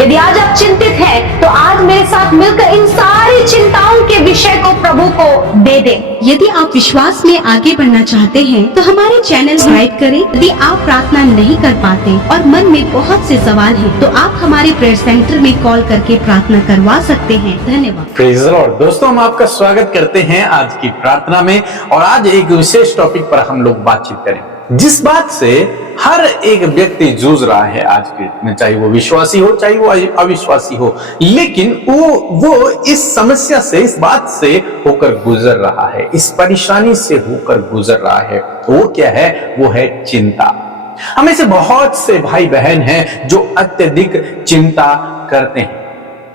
यदि आज आप चिंतित हैं, तो आज मेरे साथ मिलकर इन सारी चिंताओं के विषय को प्रभु को दे दें। यदि आप विश्वास में आगे बढ़ना चाहते हैं तो हमारे चैनल सब्सक्राइब करें। यदि आप प्रार्थना नहीं कर पाते और मन में बहुत से सवाल हैं, तो आप हमारे प्रेयर सेंटर में कॉल करके प्रार्थना करवा सकते हैं। धन्यवाद। Praise the Lord. दोस्तों, हम आपका स्वागत करते हैं आज की प्रार्थना में, और आज एक विशेष टॉपिक पर हम लोग बातचीत करें, जिस बात से हर एक व्यक्ति जूझ रहा है आज के में, चाहे वो विश्वासी हो चाहे वो अविश्वासी हो, लेकिन वो इस समस्या से, इस बात से होकर गुजर रहा है, इस परेशानी से होकर गुजर रहा है। वो क्या है? वो है चिंता। हमें से बहुत से भाई बहन हैं जो अत्यधिक चिंता करते हैं।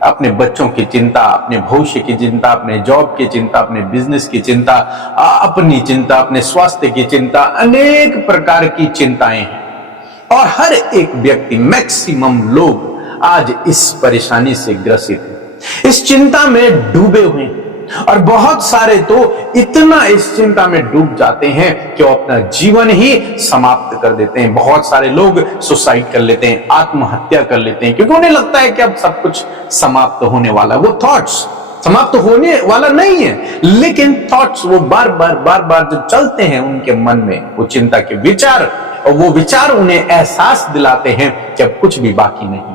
अपने बच्चों की चिंता, अपने भविष्य की चिंता, अपने जॉब की चिंता, अपने बिजनेस की चिंता, अपनी चिंता, अपने स्वास्थ्य की चिंता, अनेक प्रकार की चिंताएं हैं। और हर एक व्यक्ति, मैक्सिमम लोग आज इस परेशानी से ग्रसित हैं, इस चिंता में डूबे हुए हैं। और बहुत सारे तो इतना इस चिंता में डूब जाते हैं कि वो अपना जीवन ही समाप्त कर देते हैं। बहुत सारे लोग सुसाइड कर लेते हैं, आत्महत्या कर लेते हैं, क्योंकि उन्हें लगता है कि अब सब कुछ समाप्त होने वाला है। वो थॉट्स समाप्त होने वाला नहीं है, लेकिन थॉट्स वो बार बार जो चलते हैं उनके मन में, वो चिंता के विचार, और वो विचार उन्हें एहसास दिलाते हैं कि अब कुछ भी बाकी नहीं,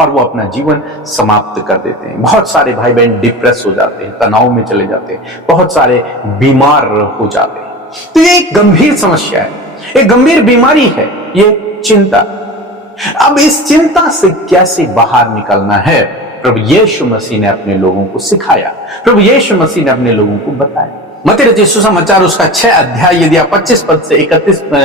और वो अपना जीवन समाप्त कर देते हैं। बहुत सारे भाई बहन डिप्रेस हो जाते हैं, तनाव में चले जाते हैं, बहुत सारे बीमार हो जाते हैं। तो ये एक गंभीर समस्या है, एक गंभीर बीमारी है ये चिंता। अब इस चिंता से कैसे बाहर निकलना है, प्रभु यीशु मसीह ने अपने लोगों को सिखाया, प्रभु यीशु मसीह ने अपने लोगों को बताया। मत्ती रचित सुसमाचार उसका 6 अध्याय, यदि आप 25 पद से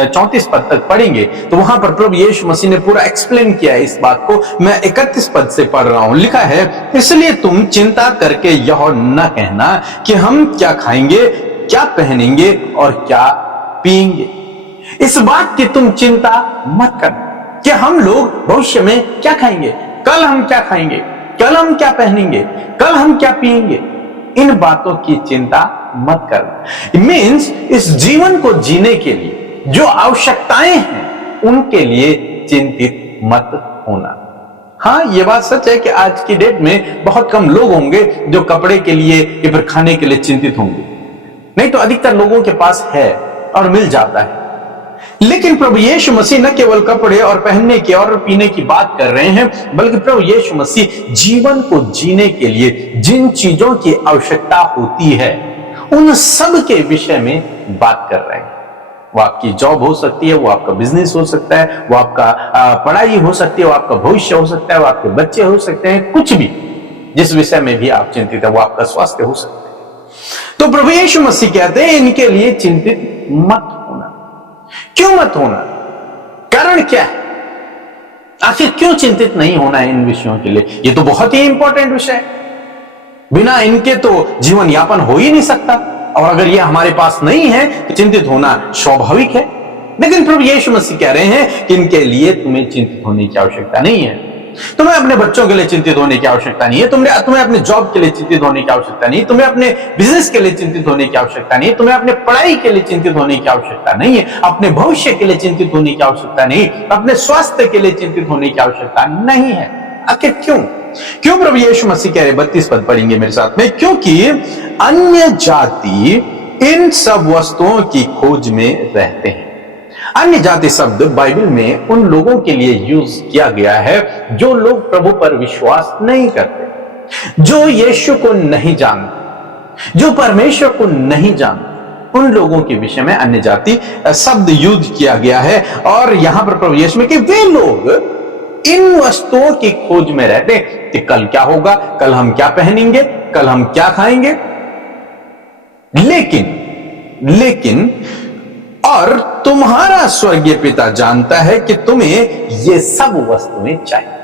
34 पद तक पढ़ेंगे तो वहां पर प्रभु यीशु मसीह ने पूरा एक्सप्लेन किया है इस बात को। मैं 31 पद से पढ़ रहा हूं। लिखा है, इसलिए तुम चिंता करके यह न कहना कि हम क्या खाएंगे, क्या पहनेंगे और क्या पिएंगे। इस बात की तुम चिंता मत करना कि हम लोग भविष्य में क्या खाएंगे, कल हम क्या खाएंगे, कल हम क्या पहनेंगे, कल हम क्या पिएंगे। इन बातों की चिंता मत करना। मीन्स इस जीवन को जीने के लिए जो आवश्यकताएं हैं उनके लिए चिंतित मत होना। हाँ, ये बात सच है कि आज की डेट में बहुत कम लोग होंगे जो कपड़े के लिए या फिर खाने के लिए चिंतित होंगे, नहीं तो अधिकतर लोगों के पास है और मिल जाता है। लेकिन प्रभु यीशु मसीह न केवल कपड़े और पहनने की और पीने की बात कर रहे हैं, बल्कि प्रभु यीशु मसीह जीवन को जीने के लिए जिन चीजों की आवश्यकता होती है उन सब के विषय में बात कर रहे हैं। वो आपकी जॉब हो सकती है, वो आपका बिजनेस हो सकता है, वो आपका पढ़ाई हो सकती है, वो आपका भविष्य हो सकता है, वो आपके बच्चे हो सकते हैं, कुछ भी जिस विषय में भी आप चिंतित है, वो आपका स्वास्थ्य हो सकता है। तो प्रभु यीशु मसीह कहते हैं इनके लिए चिंतित मत होना। क्यों मत होना? कारण क्या है? आखिर क्यों चिंतित नहीं होना है इन विषयों के लिए? ये तो बहुत ही इंपॉर्टेंट विषय है, बिना इनके तो जीवन यापन हो ही नहीं सकता, और अगर ये हमारे पास नहीं है तो चिंतित होना स्वाभाविक है। लेकिन प्रभु यीशु मसीह कह रहे हैं कि इनके लिए तुम्हें चिंतित होने की आवश्यकता नहीं है। तुम्हें अपने बच्चों के लिए चिंतित होने की आवश्यकता नहीं है, तुम्हें अपने जॉब के लिए चिंतित होने की आवश्यकता नहीं है, तुम्हें अपने बिजनेस के लिए चिंतित होने की आवश्यकता नहीं है, तुम्हें अपने पढ़ाई के लिए चिंतित होने की आवश्यकता नहीं है, अपने भविष्य के लिए चिंतित होने की आवश्यकता नहीं, अपने स्वास्थ्य के लिए चिंतित होने की आवश्यकता नहीं है। आखिर क्यों? क्यों प्रभु यीशु मसीह कह रहे? 32 पद पढ़ेंगे मेरे साथ में। क्योंकि अन्य जाति इन सब वस्तुओं की खोज में रहते हैं। अन्य जाति शब्द बाइबल में उन लोगों के लिए यूज किया गया है जो लोग प्रभु पर विश्वास नहीं करते, जो यीशु को नहीं जानते, जो परमेश्वर को नहीं जानते, उन लोगों के विषय में अन्य जाति शब्द यूज किया गया है। और यहां पर प्रभु यीशु में कि वे लोग इन वस्तुओं की खोज में रहते हैं कि कल क्या होगा, कल हम क्या पहनेंगे, कल हम क्या खाएंगे। लेकिन और तुम्हारा स्वर्गीय पिता जानता है कि तुम्हें ये सब वस्तुएं चाहिए।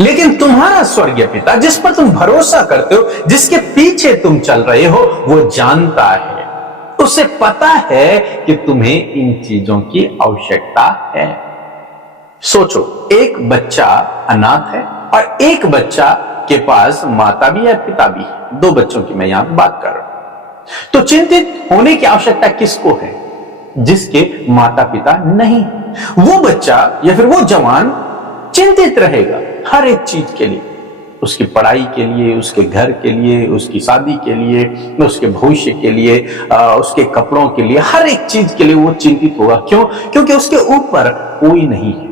लेकिन तुम्हारा स्वर्गीय पिता, जिस पर तुम भरोसा करते हो, जिसके पीछे तुम चल रहे हो, वो जानता है, उसे पता है कि तुम्हें इन चीजों की आवश्यकता है। सोचो, एक बच्चा अनाथ है और एक बच्चा के पास माता भी है, पिता भी है। दो बच्चों की मैं यहां बात कर रहा हूं। तो चिंतित होने की आवश्यकता किसको है? जिसके माता पिता नहीं। वो बच्चा या फिर वो जवान चिंतित रहेगा हर एक चीज के लिए, उसकी पढ़ाई के लिए, उसके घर के लिए, उसकी शादी के लिए, उसके भविष्य के लिए, उसके कपड़ों के लिए, हर एक चीज के लिए वो चिंतित होगा। क्यों? क्योंकि उसके ऊपर कोई नहीं है,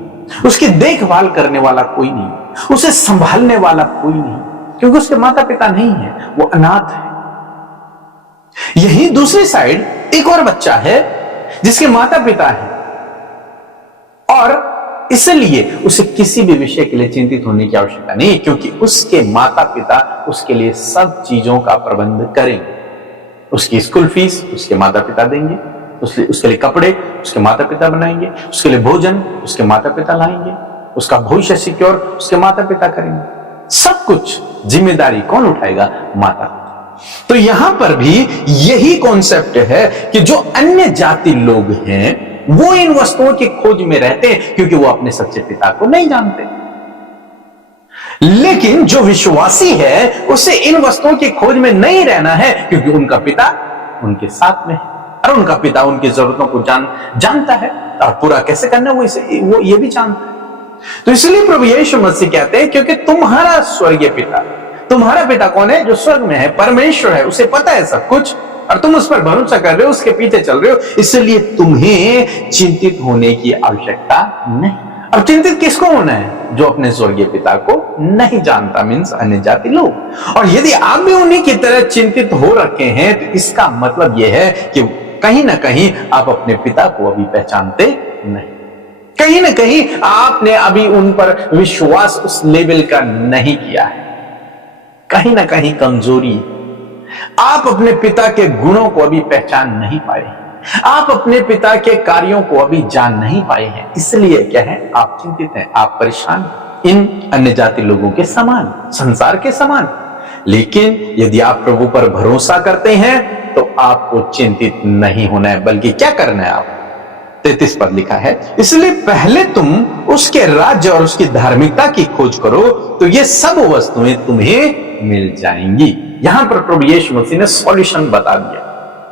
उसकी देखभाल करने वाला कोई नहीं, उसे संभालने वाला कोई नहीं, क्योंकि उसके माता पिता नहीं है, वो अनाथ है। यही दूसरी साइड एक और बच्चा है जिसके माता पिता है, और इसलिए उसे किसी भी विषय के लिए चिंतित होने की आवश्यकता नहीं, क्योंकि उसके माता पिता उसके लिए सब चीजों का प्रबंध करेंगे। उसकी स्कूल फीस उसके माता पिता देंगे, उसके लिए कपड़े उसके माता पिता बनाएंगे, उसके लिए भोजन उसके माता पिता लाएंगे, उसका भविष्य सिक्योर उसके माता पिता करेंगे। सब कुछ जिम्मेदारी कौन उठाएगा? माता पिता। तो यहां पर भी यही कॉन्सेप्ट है कि जो अन्य जाति लोग हैं वो इन वस्तुओं की खोज में रहते हैं क्योंकि वो अपने सच्चे पिता को नहीं जानते, लेकिन जो विश्वासी है उसे इन वस्तुओं की खोज में नहीं रहना है क्योंकि उनका पिता उनके साथ में है और उनका पिता उनकी जरूरतों को जानता है और पूरा कैसे करना वो ये भी जानता है। तो इसलिए प्रभु यीशु मसीह कहते हैं क्योंकि तुम्हारा स्वर्गीय पिता, तुम्हारा पिता कौन है? जो स्वर्ग में है, परमेश्वर है, उसे पता है सब कुछ और तुम उस पर भरोसा कर रहे हो, उसके पीछे चल रहे हो, इसलिए तुम्हें चिंतित होने की आवश्यकता नहीं। अब चिंतित किसको होना है? जो अपने स्वर्गीय पिता को नहीं जानता, मीन्स अन्य जाति लोग। और यदि आप भी उन्हीं की तरह चिंतित हो रखे हैं तो इसका मतलब यह है कि कहीं ना कहीं आप अपने पिता को अभी पहचानते नहीं, कहीं ना कहीं आपने अभी उन पर विश्वास उस लेवल का नहीं किया है, कहीं ना कहीं कमजोरी, आप अपने पिता के गुणों को अभी पहचान नहीं पाए, आप अपने पिता के कार्यों को अभी जान नहीं पाए हैं, इसलिए क्या है? आप चिंतित हैं, आप परेशान, इन अन्य जाति लोगों के समान, संसार के समान। लेकिन यदि आप प्रभु पर भरोसा करते हैं तो आपको चिंतित नहीं होना है, बल्कि क्या करना है? आप 33 पद लिखा है, इसलिए पहले तुम उसके राज्य और उसकी धार्मिकता की खोज करो तो ये सब वस्तुएं तुम्हें मिल जाएंगी। यहां पर प्रभु यीशु मसीह ने सॉल्यूशन बता दिया।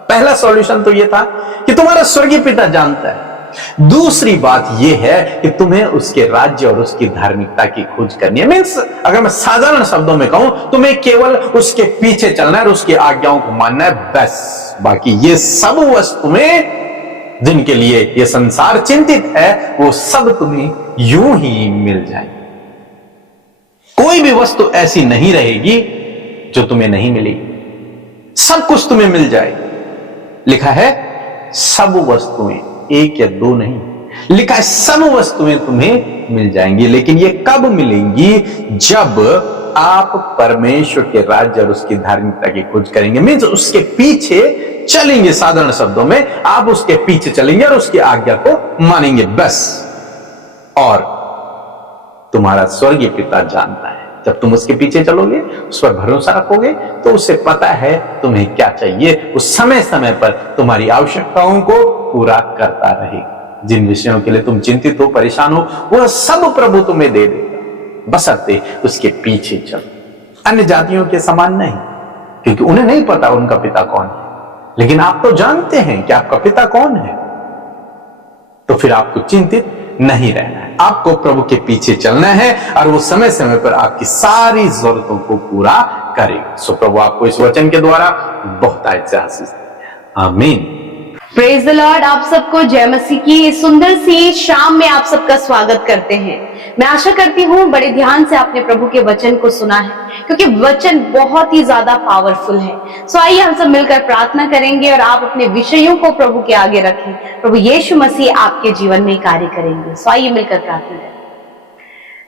पहला सॉल्यूशन तो यह था कि तुम्हारा स्वर्गीय पिता जानता है। दूसरी बात यह है कि तुम्हें उसके राज्य और उसकी धार्मिकता की खोज करनी है। मीन्स अगर मैं साधारण शब्दों में कहूं, तुम्हें केवल उसके पीछे चलना है और उसकी आज्ञाओं को मानना है, बस। बाकी ये सब वस्तुएं जिनके लिए यह संसार चिंतित है वो सब तुम्हें यूं ही मिल जाएगी। कोई भी वस्तु ऐसी नहीं रहेगी जो तुम्हें नहीं मिलेगी, सब कुछ तुम्हें मिल जाएगी। लिखा है सब वस्तुएं, एक या दो नहीं, लिखा है सब वस्तुएं तुम्हें मिल जाएंगी। लेकिन ये कब मिलेंगी? जब आप परमेश्वर के राज्य और उसकी धार्मिकता की खोज करेंगे, मीन्स उसके पीछे चलेंगे। साधारण शब्दों में आप उसके पीछे चलेंगे और उसकी आज्ञा को मानेंगे, बस। और तुम्हारा स्वर्गीय पिता जानता है, जब तुम उसके पीछे चलोगे, उस पर भरोसा रखोगे, तो उसे पता है तुम्हें क्या चाहिए, उस समय समय पर तुम्हारी आवश्यकताओं को पूरा करता रहेगा। जिन विषयों के लिए तुम चिंतित हो, परेशान हो, वह सब प्रभु तुम्हें दे देगा, बशर्ते उसके पीछे चलो। अन्य जातियों के समान नहीं, क्योंकि उन्हें नहीं पता उनका पिता कौन है, लेकिन आप तो जानते हैं कि आपका पिता कौन है। तो फिर आपको चिंतित नहीं रहना है, आपको प्रभु के पीछे चलना है और वो समय समय पर आपकी सारी जरूरतों को पूरा करेगा। सो प्रभु आपको इस वचन के द्वारा बहुत आशीष दे। आमीन। Praise the Lord. आप सबको जय मसीह की इस सुंदर सी शाम में आप सबका स्वागत करते हैं। मैं आशा करती हूँ बड़े ध्यान से आपने प्रभु के वचन को सुना है, क्योंकि वचन बहुत ही ज्यादा पावरफुल है। सो आइए हम सब मिलकर प्रार्थना करेंगे और आप अपने विषयों को प्रभु के आगे रखें। प्रभु यीशु मसीह आपके जीवन में कार्य करेंगे। सो आइए मिलकर प्रार्थना करें।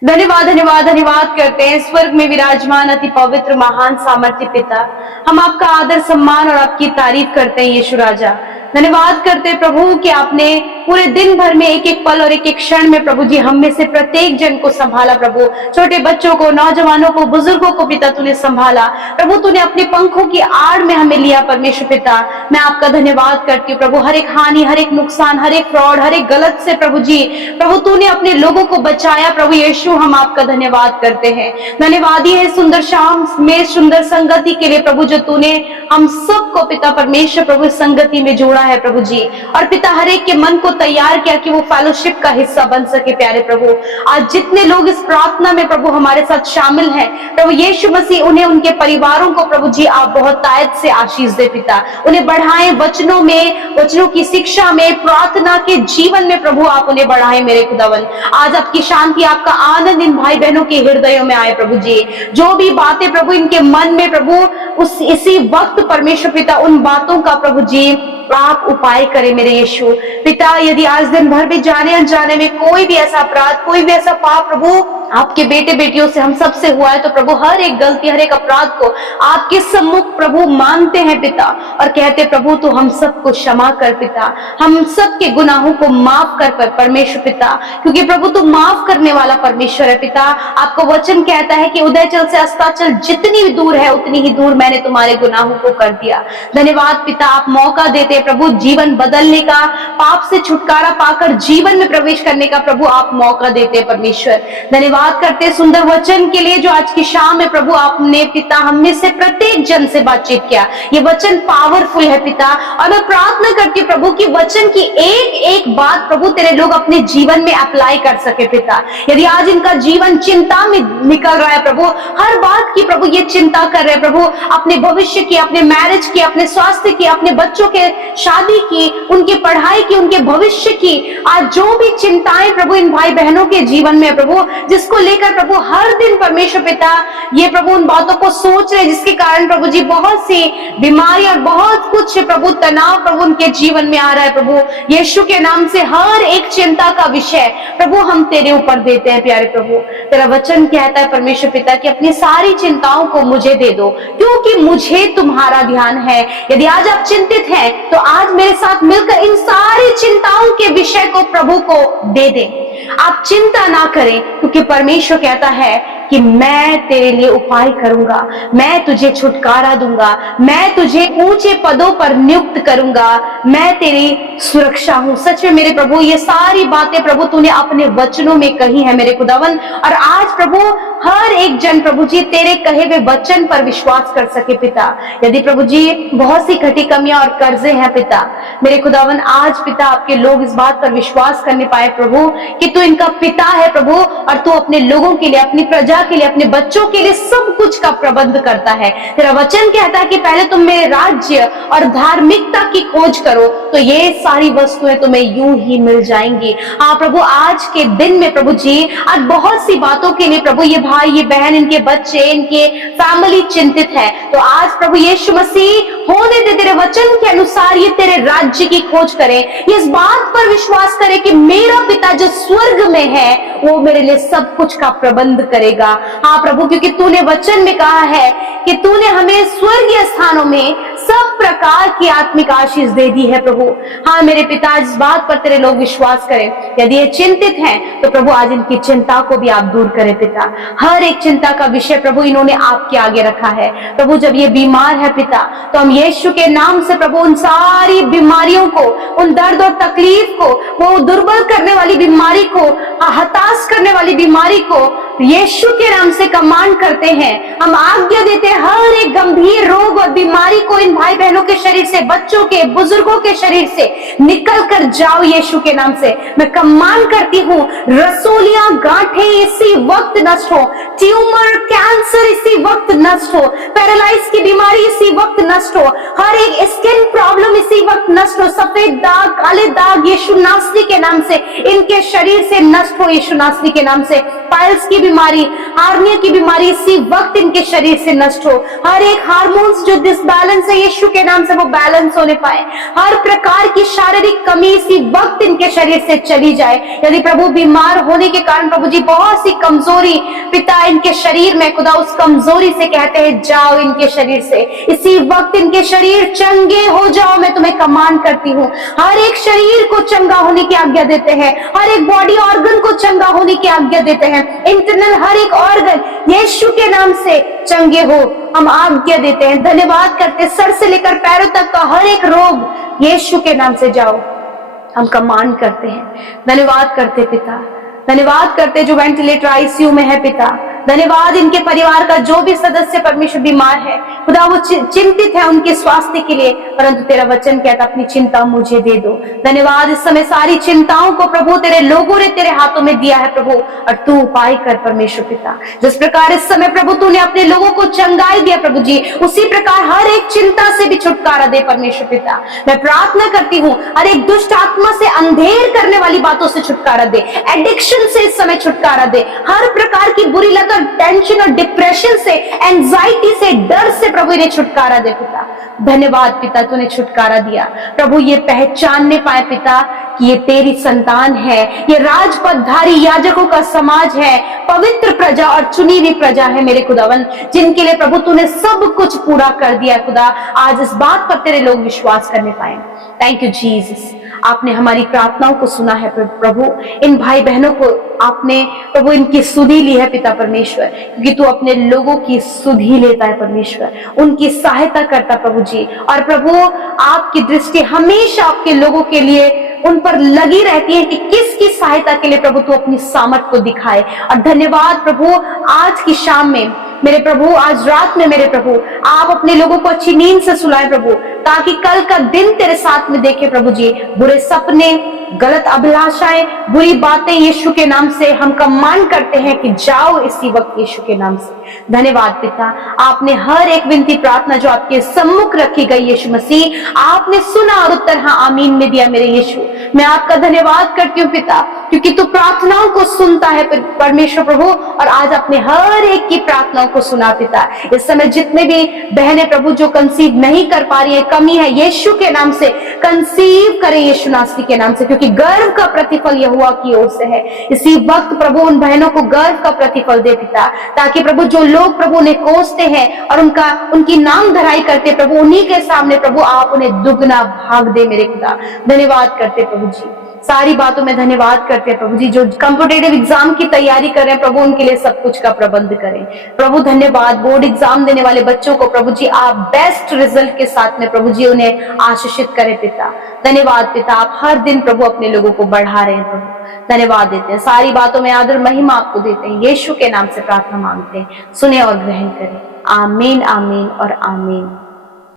धन्यवाद धन्यवाद धन्यवाद करते हैं स्वर्ग में विराजमान अति पवित्र महान सामर्थ्य पिता, हम आपका आदर सम्मान और आपकी तारीफ करते हैं यीशु राजा। धन्यवाद करते हैं प्रभु कि आपने पूरे दिन भर में एक एक पल और एक एक क्षण में प्रभु जी हम में से प्रत्येक जन को संभाला। प्रभु छोटे बच्चों को, नौजवानों को, बुजुर्गों को पिता तूने संभाला। प्रभु तूने अपने पंखों की आड़ में हमें लिया। परमेश्वर पिता मैं आपका धन्यवाद करती हूँ प्रभु, हर एक हानि, हर एक नुकसान, हर एक फ्रॉड, हर एक गलत से प्रभु जी प्रभु तूने अपने लोगों को बचाया। प्रभु यीशु हम आपका धन्यवाद करते हैं। धन्यवाद ही है सुंदर शाम में सुंदर संगति के लिए प्रभु, जो तूने हम सबको पिता परमेश्वर प्रभु संगति में जोड़ा है प्रभु जी। और पिता हर एक के मन को तैयार किया कि वो फेलोशिप का हिस्सा बन सके। प्यारे प्रभु, आज जितने लोग इस प्रार्थना में प्रभु हमारे साथ शामिल हैं, प्रभु यीशु मसीह उन्हें, उनके परिवारों को प्रभु जी आप बहुत तायत से आशीष दे पिता। उन्हें बढ़ाएं वचनों में, वचनों की शिक्षा में, प्रार्थना के जीवन में प्रभु आप उन्हें बढ़ाएं मेरे खुदावन। आज आपकी शांति, आपका आनंद इन भाई बहनों के हृदयों में आए प्रभु जी। जो भी बातें प्रभु इनके मन में प्रभु इसी वक्त परमेश्वर पिता उन बातों का प्रभु जी आप उपाय करें मेरे यीशु पिता। यदि आज दिन भर भी जाने अनजाने में कोई भी ऐसा अपराध, कोई भी ऐसा पाप प्रभु आपके बेटे बेटियों से, हम सब से हुआ है, तो प्रभु हर एक गलती, हर एक अपराध को आपके सम्मुख प्रभु मानते हैं पिता, और कहते प्रभु तू हम सबको क्षमा कर पिता, हम सबके गुनाहों को माफ कर परमेश्वर पिता, क्योंकि प्रभु तू माफ करने वाला परमेश्वर है पिता। आपको वचन कहता है कि उदयचल से अस्ताचल जितनी भी दूर है उतनी ही दूर मैंने तुम्हारे गुनाहों को कर दिया। धन्यवाद पिता, आप मौका देते प्रभु जीवन बदलने का, पाप से छुटकारा पाकर जीवन में प्रवेश करने का प्रभु आप मौका देते परमेश्वर। धन्यवाद करते सुंदर वचन के लिए जो आज की शाम में प्रभु आपने पिता हम में से प्रत्येक जन से बातचीत किया। ये वचन पावरफुल है पिता, और मैं प्रार्थना करती हूँ प्रभु की वचन की एक एक बात प्रभु तेरे लोग अपने जीवन में अप्लाई कर सके पिता। यदि आज इनका जीवन चिंता में निकल रहा है प्रभु, हर बात की प्रभु ये चिंता कर रहे हैं प्रभु, अपने भविष्य की, अपने मैरिज की, अपने स्वास्थ्य की, अपने बच्चों के शादी की, उनकी पढ़ाई की, उनके भविष्य की, आज जो भी चिंताएं प्रभु इन भाई बहनों के जीवन में प्रभु, जिसको लेकर प्रभु हर दिन परमेश्वर पिता ये प्रभु उन बातों को सोच रहे, जिसके कारण प्रभु जी बहुत सी बीमारियां और बहुत कुछ प्रभु तनाव प्रभु उनके जीवन में आ रहा है प्रभु, यीशु के नाम से हर एक चिंता का विषय प्रभु हम तेरे ऊपर देते हैं प्यारे प्रभु। तेरा वचन कहता है परमेश्वर पिता कि अपनी सारी चिंताओं को मुझे दे दो, क्योंकि मुझे तुम्हारा ध्यान है। यदि आज आप चिंतित हैं तो आज मेरे साथ मिलकर इन सारी चिंताओं के विषय को प्रभु को दे दें। आप चिंता ना करें, क्योंकि परमेश्वर कहता है कि मैं तेरे लिए उपाय करूंगा, मैं तुझे छुटकारा दूंगा, मैं तुझे ऊंचे पदों पर नियुक्त करूंगा, मैं तेरी सुरक्षा हूं। सच में मेरे प्रभु ये सारी बातें प्रभु तूने अपने वचनों में कही है मेरे खुदावन, और आज प्रभु हर एक जन प्रभु जी तेरे कहे हुए वचन पर विश्वास कर सके पिता। यदि प्रभु जी बहुत सी घटी कमियां और कर्जे हैं पिता मेरे खुदावन, आज पिता आपके लोग इस बात पर विश्वास करने पाए प्रभु कि तू इनका पिता है प्रभु, और तू अपने लोगों के लिए, अपनी प्रजा के लिए, अपने बच्चों के लिए सब कुछ का प्रबंध करता है। तेरा वचन कहता है कि पहले तुम मेरे राज्य और धार्मिकता की खोज करो तो ये सारी वस्तुएं तुम्हें यूं ही मिल जाएंगी। हाँ प्रभु, आज के दिन में प्रभु जी आज बहुत सी बातों के लिए प्रभु ये भाई, ये बहन, इनके बच्चे, इनके फैमिली चिंतित है, तो आज प्रभु यीशु मसीह होने दे तेरे वचन के अनुसार ये तेरे राज्य की खोज करें, ये इस बात पर विश्वास करें कि मेरा पिता जो स्वर्ग में है वो मेरे लिए सब कुछ का प्रबंध करेगा। हाँ प्रभु, क्योंकि तूने वचन में कहा है कि तूने हमें स्वर्गीय स्थानों में सब प्रकार की आत्मिक आशीष दे दी है प्रभु। हाँ मेरे पिता, इस बात पर तेरे लोग विश्वास करें। यदि ये चिंतित हैं तो प्रभु आज इनकी चिंता को भी आप दूर करें पिता। हर एक चिंता का विषय प्रभु इन्होंने आपके आगे रखा है प्रभु। जब ये बीमार है पिता तो हम यीशु के नाम से प्रभु उन सारी बीमारियों को, उन दर्द और तकलीफ को, वो दुर्बल करने वाली बीमारी को, हताश करने वाली बीमारी को यीशु के नाम से कमांड करते हैं। हम आज्ञा देते हैं हर एक गंभीर रोग और बीमारी को इन भाई बहनों के शरीर से, बच्चों के, बुजुर्गों के शरीर से निकल कर जाओ यीशु के नाम से। मैं कमांड करती हूँ रसोलियां, गांठें इसी वक्त नष्ट हो, ट्यूमर, कैंसर इसी वक्त नष्ट हो, पैरालाइज की बीमारी इसी वक्त नष्ट हो, हर एक स्किन प्रॉब्लम इसी वक्त नष्ट हो, सफेद दाग, काले दाग यीशु नासरी के नाम से इनके शरीर से नष्ट हो यीशु नासरी के नाम से। पाइल्स की बीमारी, हार्निया की बीमारी इसी वक्त इनके शरीर से नष्ट हो। हर एक हार्मोन्स जो डिसबैलेंस है यीशु के नाम से वो बैलेंस होने पाए। हर प्रकार की शारीरिक कमी इसी वक्त इनके शरीर से चली जाए। यदि प्रभु बीमार होने के कारण प्रभु जी बहुत सी कमजोरी पिता इनके शरीर में, खुदा उस कमजोरी से कहते हैं जाओ इनके शरीर से, इसी वक्त इनके शरीर चंगे हो जाओ। मैं तुम्हें कमांड करती हूँ, हर एक शरीर को चंगा होने की आज्ञा देते हैं, हर एक बॉडी ऑर्गन को चंगा होने की आज्ञा देते हैं। इंटरनल हर एक ऑर्गन यीशु के नाम से चंगे हो हम आज्ञा देते हैं। धन्यवाद करते, सर से लेकर पैरों तक का हर एक रोग यीशु के नाम से जाओ हम कमांड करते हैं। धन्यवाद करते पिता, धन्यवाद करते जो वेंटिलेटर आईसीयू में है पिता, धन्यवाद इनके परिवार का जो भी सदस्य परमेश्वर बीमार है खुदा, वो चिंतित है उनके स्वास्थ्य के लिए, परंतु तेरा वचन कहता अपनी चिंता मुझे दे दो। धन्यवाद इस समय सारी चिंताओं को प्रभु तेरे लोगों ने तेरे हाथों में दिया है प्रभु, और तू उपाय कर परमेश्वर पिता। जिस प्रकार इस समय प्रभु तूने अपने लोगों को चंगाई दिया प्रभु जी, उसी प्रकार हर एक चिंता से भी छुटकारा दे परमेश्वर पिता। मैं प्रार्थना करती हूँ हर एक दुष्ट आत्मा से, अंधेर करने वाली बातों से छुटकारा दे, एडिक्शन से इस समय छुटकारा दे, हर प्रकार की बुरी लत और टेंशन और डिप्रेशन से, एंजाइटी से, डर से प्रभु इन्हें छुटकारा दे पिता। धन्यवाद पिता तूने छुटकारा दिया प्रभु, ये पहचानने पाए पिता कि ये तेरी संतान है, ये राजपदधारी याजकों का समाज है, पवित्र प्रजा और चुनी हुई प्रजा है मेरे खुदावन, जिनके लिए प्रभु तूने सब कुछ पूरा कर दिया खुदा। आज इस बात पर तेरे लोग विश्वास करने पाए। थैंक यू जीसस, आपने हमारी प्रार्थनाओं को सुना है प्रभु। इन भाई बहनों को आपने प्रभु इनकी सुधि ली है पिता परमेश्वर, क्योंकि तू अपने लोगों की सुधि लेता है परमेश्वर, उनकी सहायता करता प्रभु जी। और प्रभु आपकी दृष्टि हमेशा आपके लोगों के लिए उन पर लगी रहती है कि किसकी सहायता के लिए प्रभु तू अपनी सामर्थ को दिखाए। और धन्यवाद प्रभु आज की शाम में मेरे प्रभु, आज रात में मेरे प्रभु, आप अपने लोगों को अच्छी नींद से सुलाए प्रभु, ताकि कल का दिन तेरे साथ में देखे प्रभु जी। बुरे सपने, गलत अभिलाषाएं, बुरी बातें यीशु के नाम से हम कमांड करते हैं कि जाओ इसी वक्त यीशु के नाम से। धन्यवाद पिता, आपने हर एक विनती प्रार्थना जो आपके सम्मुख रखी गई यीशु मसीह, आपने सुना और उत्तर हाँ आमीन में दिया मेरे यीशु। मैं आपका धन्यवाद करती हूँ पिता, क्योंकि तू प्रार्थनाओं को सुनता है परमेश्वर प्रभु, और आज अपने हर एक की प्रार्थनाओं को सुना पिता। इस समय जितने भी बहनें प्रभु जो कंसीव नहीं कर पा रही है, कमी है, यीशु के नाम से कंसीव करें यीशु नासरी के नाम से, क्योंकि गर्व का प्रतिफल यहोवा की ओर से है। इसी वक्त प्रभु उन बहनों को गर्व का प्रतिफल दे पिता, ताकि प्रभु जो लोग प्रभु उन्हें कोसते हैं और उनकी नाम धराई करते प्रभु, उन्हीं के सामने प्रभु आप उन्हें दुगना भाग दे मेरे खुदा। धन्यवाद करते प्रभु जी, सारी बातों में धन्यवाद करते हैं प्रभु जी। जो कॉम्पिटिटिव एग्जाम की तैयारी कर रहे हैं प्रभु, उनके लिए सब कुछ का प्रबंध करें प्रभु। धन्यवाद बोर्ड एग्जाम देने वाले बच्चों को प्रभु जी आप बेस्ट रिजल्ट के साथ में प्रभु जी उन्हें आशीषित करें पिता। धन्यवाद पिता, आप हर दिन प्रभु अपने लोगों को बढ़ा रहे हैं प्रभु। धन्यवाद देते हैं, सारी बातों में आदर महिमा आपको देते हैं, यीशु के नाम से प्रार्थना मांगते हैं, सुने और ग्रहण करें। आमीन आमीन और आमीन।